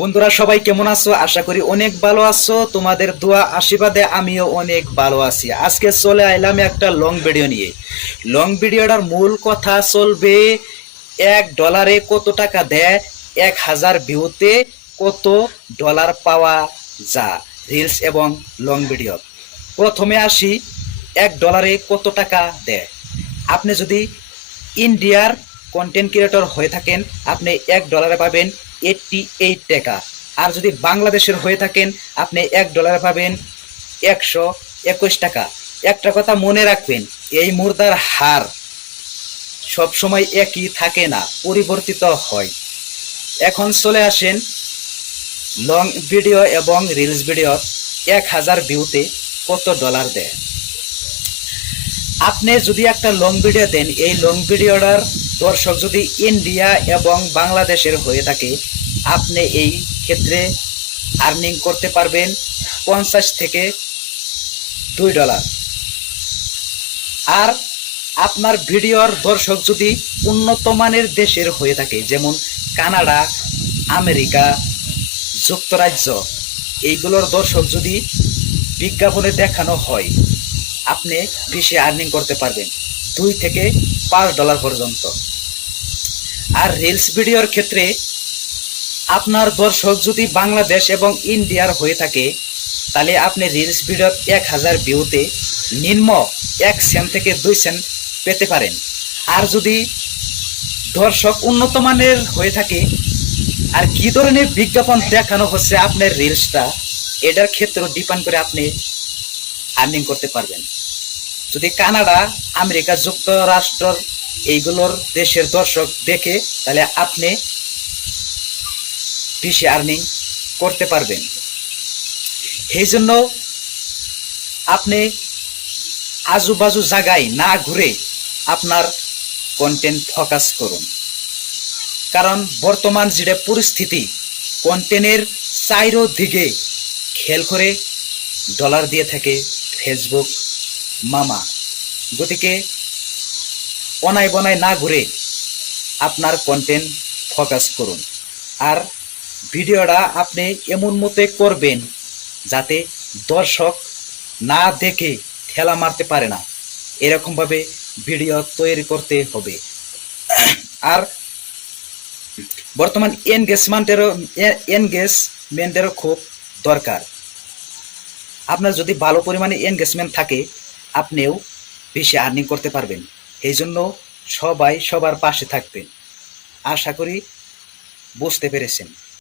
বন্ধুরা সবাই কেমন আছো? আশা করি অনেক ভালো আছো। তোমাদের দোয়া আশীর্বাদে আমিও অনেক ভালো আছি। আজকে চলে আইলাম একটা লং ভিডিও নিয়ে। লং ভিডিওটার মূল কথা চলবে $1 কত টাকা দেয়, 1000 ভিউতে কত ডলার পাওয়া যায় রিলস এবং লং ভিডিও। প্রথমে আসি, $1 কত টাকা দেয়। আপনি যদি ইন্ডিয়ার কন্টেন্ট ক্রিয়েটর হয়ে থাকেন, আপনি $1 পাবেন 88 টাকা। আর যদি বাংলাদেশের হয়ে থাকেন, আপনি $1 পাবেন 121 টাকা। একটা কথা মনে রাখবেন, এই মুদ্রার হার সবসময় একই থাকে না, পরিবর্তিত হয়। এখন চলে আসেন লং ভিডিও এবং রিলস ভিডিও 1000 ভিউতে কত ডলার দেয়। আপনি যদি একটা লং ভিডিও দেন, এই লং ভিডিওটার দর্শক যদি ইন্ডিয়া এবং বাংলাদেশের হয়ে থাকে, আপনি এই ক্ষেত্রে আর্নিং করতে পারবেন 50 থেকে $2। আর আপনার ভিডিওর দর্শক যদি উন্নত মানের দেশের হয়ে থাকে, যেমন কানাডা, আমেরিকা, যুক্তরাজ্য, এইগুলোর দর্শক যদি বিজ্ঞাপনে দেখানো হয়, আপনি বেশি আর্নিং করতে পারবেন, $2 থেকে $5 পর্যন্ত। আর রিলস ভিডিওর ক্ষেত্রে আপনার দর্শক যদি বাংলাদেশ এবং ইন্ডিয়ার হয়ে থাকে, তাহলে আপনি রিলস ভিডিও 1000 ভিউতে নিম্ন 1 সেন্ট থেকে 2 সেন্ট পেতে পারেন। আর যদি দর্শক উন্নত মানের হয়ে থাকে, আর কি ধরনের বিজ্ঞাপন দেখানো হচ্ছে আপনার রিলসটা, এটার ক্ষেত্রে ডিপেন্ড করে আপনি আর্নিং করতে পারবেন। যদি কানাডা, আমেরিকা, যুক্তরাষ্ট্র এইগুলোর দেশের দর্শক দেখে, তাহলে আপনি বেশি আর্নিং করতে পারবেন। এই জন্য আপনি আজুবাজু জায়গায় না ঘুরে আপনার কন্টেন্ট ফোকাস করুন। কারণ বর্তমান যেটা পরিস্থিতি, কন্টেন্টের চারিদিকে খেয়াল করে ডলার দিয়ে থাকে ফেসবুক মামা। গতিকে অনায় বনায় না ঘুরে আপনার কন্টেন্ট ফোকাস করুন। আর ভিডিওটা আপনি এমন মতে করবেন যাতে দর্শক না দেখে ঠেলা মারতে পারে না, এরকমভাবে ভিডিও তৈরি করতে হবে। আর বর্তমান এনগেজমেন্টেরও খুব দরকার। আপনার যদি ভালো পরিমাণে এনগেজমেন্ট থাকে, আপনিও বেশি আর্নিং করতে পারবেন। এই জন্য সবাই সবার পাশে থাকবেন। আশা করি বুঝতে পেরেছেন।